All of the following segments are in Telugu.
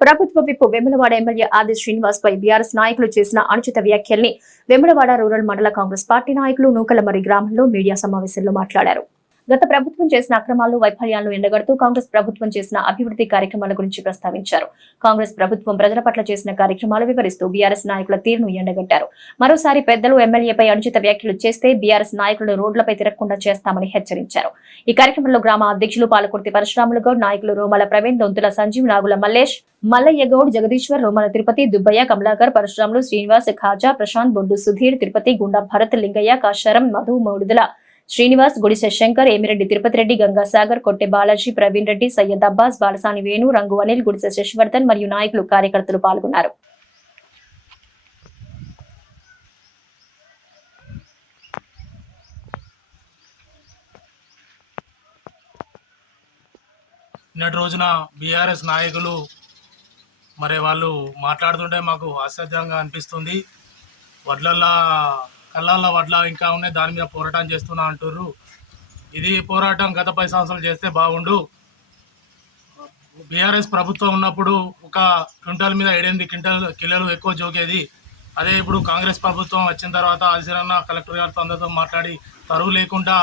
ప్రభుత్వ విప్పు వెములవాడ ఎమ్మెల్యే ఆది శ్రీనివాస్ పై బీఆర్ఎస్ నాయకులు చేసిన అనుచిత వ్యాఖ్యల్ని వెములవాడ రూరల్ మండల కాంగ్రెస్ పార్టీ నాయకులు నూకలమరి గ్రామంలో మీడియా సమావేశంలో మాట్లాడారు. గత ప్రభుత్వం చేసిన అక్రమాలు వైఫల్యాలను ఎండగడుతూ కాంగ్రెస్ ప్రభుత్వం చేసిన అభివృద్ధి కార్యక్రమాల గురించి ప్రస్తావించారు. కాంగ్రెస్ ప్రభుత్వం ప్రజల పట్ల చేసిన కార్యక్రమాలు వివరిస్తూ బీఆర్ఎస్ నాయకుల తీరును ఎండగట్టారు. మరోసారి పెద్దలు ఎమ్మెల్యేపై అనుచిత వ్యాఖ్యలు చేస్తే బీఆర్ఎస్ నాయకులను రోడ్లపై తిరగకుండా చేస్తామని హెచ్చరించారు. ఈ కార్యక్రమంలో గ్రామ అధ్యక్షులు పాలకుర్తి పరశురాములు గౌడ్ నాయకులు రోమల ప్రవీణ్ దొంతుల సంజీవ్ నాగుల మల్లేష్ మల్లయ్య గౌడ్ జగదీశ్వర్ రోమల తిరుపతి దుబ్బయ్య కమలాకర్ పరశురాములు శ్రీనివాస్ ఖాజా ప్రశాంత్ బొడ్డు సుధీర్ తిరుపతి గుండా భరత్ లింగయ్య కాశారం మధు మౌడుదల శ్రీనివాస్ గుడిసె శంకర్ ఏమిరెడ్డి తిరుపతి రెడ్డి గంగాసాగర్ కొట్టె బాలాజీ ప్రవీణ్ రెడ్డి సయ్యద్ అబ్బాస్ బాలసాని వేణు రంగు అనిల్ గుడిసె శశివర్ధన్ మరియు నాయకులు కార్యకర్తలు పాల్గొన్నారు. నిన్నటి రోజున బీఆర్ఎస్ నాయకులు మరి వాళ్ళు మాట్లాడుతుంటే మాకు అసహ్యంగా అనిపిస్తుంది. వడ్లల్లా కల్లాల వడ్ల ఇంకా ఉన్నాయి. దాని మీద పోరాటం చేస్తున్నా అంటుర్రు. ఇది పోరాటం గత పది సంవత్సరాలు చేస్తే బాగుండు. బీఆర్ఎస్ ప్రభుత్వం ఉన్నప్పుడు ఒక క్వింటాల్ మీద ఏడెనిమిది క్వింటల్ కిలోలు ఎక్కువ జోకేది అదే ఇప్పుడు కాంగ్రెస్ ప్రభుత్వం వచ్చిన తర్వాత అసిరన్న కలెక్టర్ గారితో అందరితో మాట్లాడి తరువు లేకుండా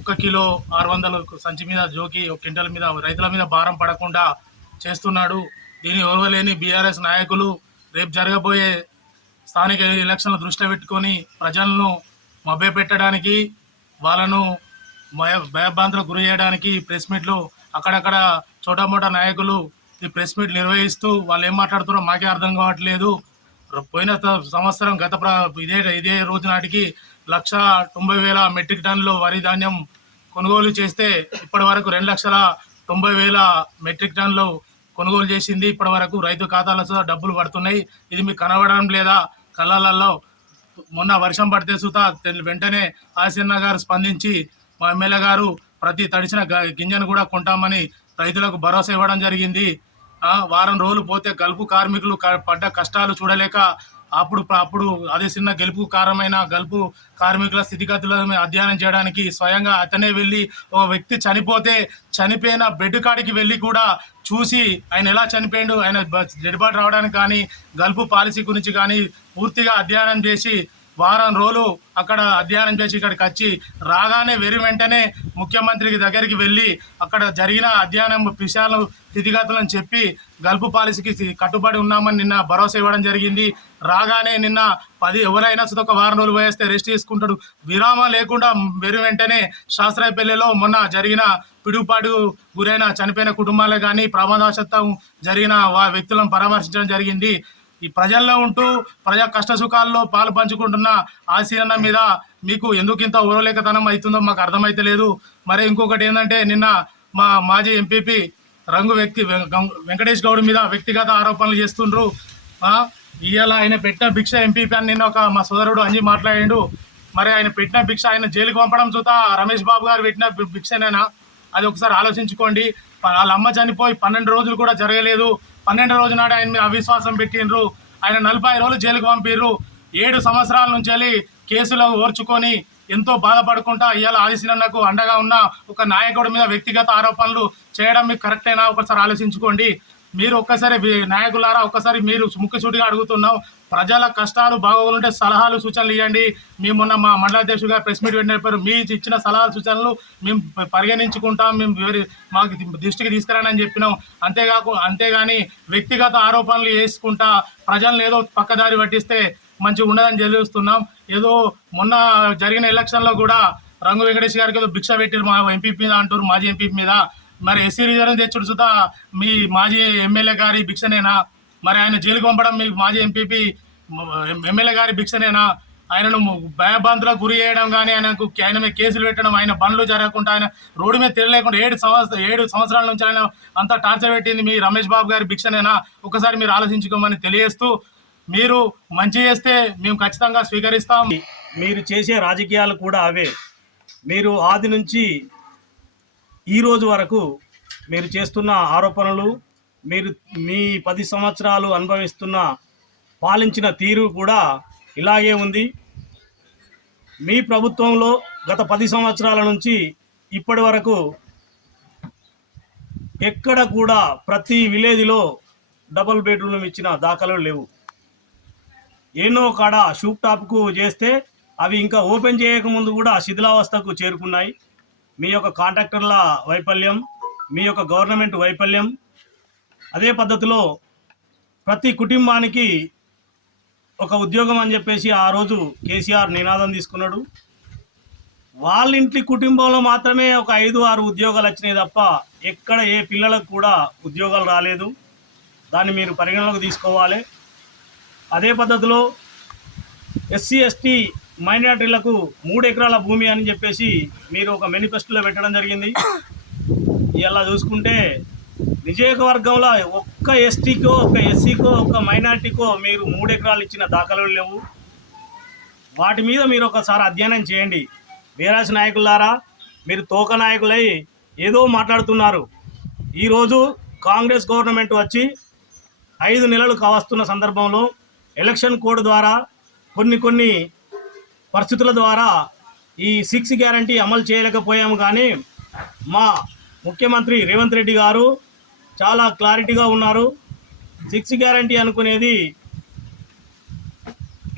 ఒక కిలో ఆరు వందలు సంచి మీద జోకి ఒక క్వింటల్ మీద రైతుల మీద భారం పడకుండా చేస్తున్నాడు. దీని ఓర్వలేని బీఆర్ఎస్ నాయకులు రేపు జరగబోయే స్థానిక ఎలక్షన్ల దృష్టిలో పెట్టుకొని ప్రజలను మభ్యపెట్టడానికి వాళ్ళను భయ భయభ్రాంతులకు గురి చేయడానికి ప్రెస్ మీట్లు అక్కడక్కడ చోటామోటా నాయకులు ఈ ప్రెస్ మీట్ నిర్వహిస్తూ వాళ్ళు ఏం మాట్లాడుతున్నారో మాకే అర్థం కావట్లేదు. పోయిన సంవత్సరం గత ఇదే ఇదే రోజు నాటికి లక్ష తొంభై వేల మెట్రిక్ టన్నులు వరి ధాన్యం కొనుగోలు చేస్తే ఇప్పటి వరకు రెండు లక్షల తొంభై వేల మెట్రిక్ టన్నులు కొనుగోలు చేసింది. ఇప్పటి వరకు రైతు ఖాతాలో డబ్బులు పడుతున్నాయి. ఇది మీకు కనబడడం లేదా? కళ్ళలలో మొన్న వర్షం పడితే సుతా వెంటనే ఆసిన్న గారు స్పందించి మా ఎమ్మెల్యే గారు ప్రతి తడిచిన గ- గింజను కూడా కొంటామని రైతులకు భరోసా ఇవ్వడం జరిగింది. వారం రోజులు పోతే గల్పు కార్మికులు క- పడ్డ కష్టాలు చూడలేక అప్పుడు అప్పుడు అదే చిన్న గెలుపు కారమైన గల్పు కార్మికుల స్థితిగతులను అధ్యయనం చేయడానికి స్వయంగా అతనే వెళ్ళి ఒక వ్యక్తి చనిపోతే చనిపోయిన బెడ్ కాడికి వెళ్ళి కూడా చూసి ఆయన ఎలా చనిపోయిండు ఆయన డెడ్ బాడీ రావడానికి కానీ గల్పు పాలసీ గురించి కానీ పూర్తిగా అధ్యయనం చేసి వారం రోజులు అక్కడ అధ్యయనం చేసి ఇక్కడికి వచ్చి రాగానే వెరి వెంటనే ముఖ్యమంత్రికి దగ్గరికి వెళ్ళి అక్కడ జరిగిన అధ్యయనం విషయాలు స్థితిగతులను చెప్పి గల్పు పాలసీకి కట్టుబడి ఉన్నామని నిన్న భరోసా ఇవ్వడం జరిగింది. రాగానే నిన్న పది ఎవరైనా సుత ఒక వారం రోజులు పోయేస్తే రెస్ట్ తీసుకుంటాడు. విరామం లేకుండా వెరి వెంటనే శాస్త్రాయపల్లిలో మొన్న జరిగిన పిడుగుపాటు గురైన చనిపోయిన కుటుంబాలే కానీ ప్రమాదవశత్వం జరిగిన వా- వ్యక్తులను పరామర్శించడం జరిగింది. ఈ ప్రజల్లో ఉంటూ ప్రజా కష్ట సుఖాల్లో పాలు పంచుకుంటున్న ఆశీరణ మీద మీకు ఎందుకు ఇంత ఓరలేకతనం అవుతుందో మాకు అర్థమైతలేదు మరి ఇంకొకటి ఏంటంటే నిన్న మా మాజీ ఎంపీపీ రంగు వ్యక్తి వెం- వెంకటేష్ గౌడ్ మీద వ్యక్తిగత ఆరోపణలు చేస్తుండ్రు. ఇవాళ ఆయన పెట్టిన భిక్ష ఎంపీపీ అని నిన్న ఒక మా సోదరుడు అంజి మాట్లాడిండు. మరి ఆయన పెట్టిన భిక్ష ఆయన జైలుకి పంపడం చూత రమేష్ బాబు గారు పెట్టిన భి- భిక్షనేనా? అది ఒకసారి ఆలోచించుకోండి. వాళ్ళ అమ్మ చనిపోయి పన్నెండు రోజులు కూడా జరగలేదు. పన్నెండు రోజు నాడు ఆయన మీద అవిశ్వాసం పెట్టిండ్రు. ఆయన నలభై రోజులు జైలుకు పంపిర్రు. ఏడు సంవత్సరాల నుంచి వెళ్ళి కేసులో ఓర్చుకొని ఎంతో బాధపడుకుంటా ఇవాళ ఆదిశీలన్నకు అండగా ఉన్న ఒక నాయకుడి మీద వ్యక్తిగత ఆరోపణలు చేయడం మీకు కరెక్టేనా? ఒకసారి ఆలోచించుకోండి. మీరు ఒక్కసారి నాయకులారా ఒక్కసారి మీరు ముఖ్యసూటిగా అడుగుతున్నాం ప్రజల కష్టాలు బాగోగులుంటే సలహాలు సూచనలు ఇవ్వండి మేము మొన్న మా మండలాధ్యక్షుడు గారు ప్రెస్ మీట్ పెట్టినప్పుడు మీ ఇచ్చిన సలహాలు సూచనలు మేము పరిగణించుకుంటాం. మేము వేరే మాకు దృష్టికి తీసుకురానని చెప్పినాం. అంతేకాకు అంతేగాని వ్యక్తిగత ఆరోపణలు వేసుకుంటా ప్రజలను ఏదో పక్కదారి పట్టిస్తే మంచిగా ఉండదని తెలియస్తున్నాం ఏదో మొన్న జరిగిన ఎలక్షన్లో కూడా రంగు వెంకటేష్ గారికి ఏదో భిక్ష పెట్టారు మా ఎంపీ మీద అంటారు మాజీ ఎంపీ మీద. మరి ఎస్సీ రిజర్వ్ తెచ్చుడు సుతా మీ మాజీ ఎమ్మెల్యే గారి భిక్షనేనా? మరి ఆయన జైలుకు పంపడం మీ మాజీ ఎంపీపీ ఎమ్మెల్యే గారి భిక్షనేనా? ఆయనను భయభ్రాంతులకు గురి చేయడం కానీ ఆయనకు ఆయన మీద కేసులు పెట్టడం ఆయన బండ్లు జరగకుండా ఆయన రోడ్డు మీద తిరగలేకుండా ఏడు సంవత్సరం ఏడు సంవత్సరాల నుంచి ఆయన అంతా టార్చర్ పెట్టింది మీ రమేష్ బాబు గారి భిక్షనేనా? ఒకసారి మీరు ఆలోచించుకోమని తెలియజేస్తూ మీరు మంచి చేస్తే మేము ఖచ్చితంగా స్వీకరిస్తాం. మీరు చేసే రాజకీయాలు కూడా అవే. మీరు ఆది నుంచి ఈ రోజు వరకు మీరు చేస్తున్న ఆరోపణలు మీరు మీ పది సంవత్సరాలు అనుభవిస్తున్న పాలించిన తీరు కూడా ఇలాగే ఉంది. మీ ప్రభుత్వంలో గత పది సంవత్సరాల నుంచి ఇప్పటి వరకు ఎక్కడ కూడా ప్రతి విలేజ్లో డబుల్ బెడ్రూమ్ ఇచ్చిన దాఖలు లేవు. ఎన్నో కాడ షూప్ టాప్కు చేస్తే అవి ఇంకా ఓపెన్ చేయకముందు కూడా శిథిలావస్థకు చేరుకున్నాయి. మీ యొక్క కాంట్రాక్టర్ల వైఫల్యం మీ యొక్క గవర్నమెంట్ వైఫల్యం. అదే పద్ధతిలో ప్రతి కుటుంబానికి ఒక ఉద్యోగం అని చెప్పేసి ఆ రోజు కేసీఆర్ నినాదం తీసుకున్నాడు. వాళ్ళ ఇంటి కుటుంబంలో మాత్రమే ఒక ఐదు ఆరు ఉద్యోగాలు వచ్చినాయి తప్ప ఎక్కడ ఏ పిల్లలకు కూడా ఉద్యోగాలు రాలేదు. దాన్ని మీరు పరిగణలోకి తీసుకోవాలి. అదే పద్ధతిలో ఎస్సీ ఎస్టీ మైనార్టీలకు మూడు ఎకరాల భూమి అని చెప్పేసి మీరు ఒక మేనిఫెస్టోలో పెట్టడం జరిగింది. ఇలా చూసుకుంటే నియోజకవర్గంలో ఒక్క ఎస్టీకో ఒక ఎస్సీకో ఒక మైనార్టీకో మీరు మూడు ఎకరాలు ఇచ్చిన దాఖలు లేవు. వాటి మీద మీరు ఒకసారి అధ్యయనం చేయండి. వీరాశ నాయకులారా మీరు తోక నాయకులై ఏదో మాట్లాడుతున్నారు. ఈరోజు కాంగ్రెస్ గవర్నమెంట్ వచ్చి ఐదు నెలలు కావస్తున్న సందర్భంలో ఎలక్షన్ కోడ్ ద్వారా కొన్ని కొన్ని పరిస్థితుల ద్వారా ఈ సిక్స్ గ్యారంటీ అమలు చేయలేకపోయాము కానీ మా ముఖ్యమంత్రి రేవంత్ రెడ్డి గారు చాలా క్లారిటీగా ఉన్నారు. సిక్స్ గ్యారంటీ అనుకునేది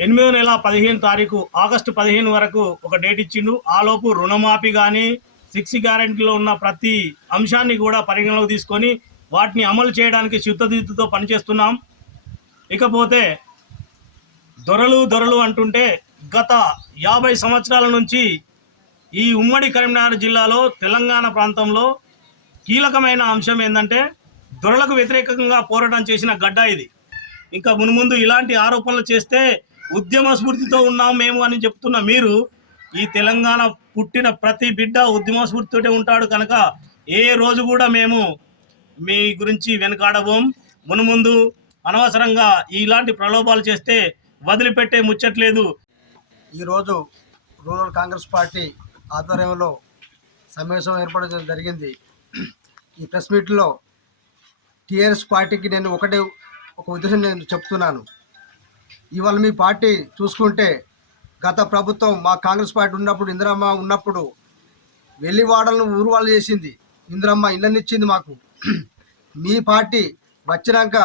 ఎనిమిదో నెల పదిహేను తారీఖు ఆగస్టు పదిహేను వరకు ఒక డేట్ ఇచ్చిండు. ఆలోపు రుణమాఫీ కానీ సిక్స్ గ్యారంటీలో ఉన్న ప్రతి అంశాన్ని కూడా పరిగణలోకి తీసుకొని వాటిని అమలు చేయడానికి చిత్తదిద్దుతో పనిచేస్తున్నాం. ఇకపోతే దొరలు దొరలు అంటుంటే గత యాభై సంవత్సరాల నుంచి ఈ ఉమ్మడి కరీంనగర్ జిల్లాలో తెలంగాణ ప్రాంతంలో కీలకమైన అంశం ఏంటంటే దొరలకు వ్యతిరేకంగా పోరాటం చేసిన గడ్డ ఇది. ఇంకా మునుముందు ఇలాంటి ఆరోపణలు చేస్తే ఉద్యమ స్ఫూర్తితో ఉన్నాం మేము అని చెప్తున్న మీరు ఈ తెలంగాణ పుట్టిన ప్రతి బిడ్డ ఉద్యమ స్ఫూర్తితోటే ఉంటాడు కనుక ఏ రోజు కూడా మేము మీ గురించి వెనకాడబోం. మునుముందు అనవసరంగా ఇలాంటి ప్రలోభాలు చేస్తే వదిలిపెట్టే ముచ్చట్లేదు. ఈరోజు రూరల్ కాంగ్రెస్ పార్టీ ఆధ్వర్యంలో సమావేశం ఏర్పడడం జరిగింది. ఈ ప్రెస్ మీట్లో టీఆర్ఎస్ పార్టీకి నేను ఒకటే ఒక ఉద్దేశం నేను చెప్తున్నాను. ఇవాళ మీ పార్టీ చూసుకుంటే గత ప్రభుత్వం మా కాంగ్రెస్ పార్టీ ఉన్నప్పుడు ఇందిరమ్మ ఉన్నప్పుడు వెల్లివాడలను ఊరువాళ్ళు చేసింది. ఇందిరమ్మ ఇళ్ళనిచ్చింది మాకు. మీ పార్టీ వచ్చినాక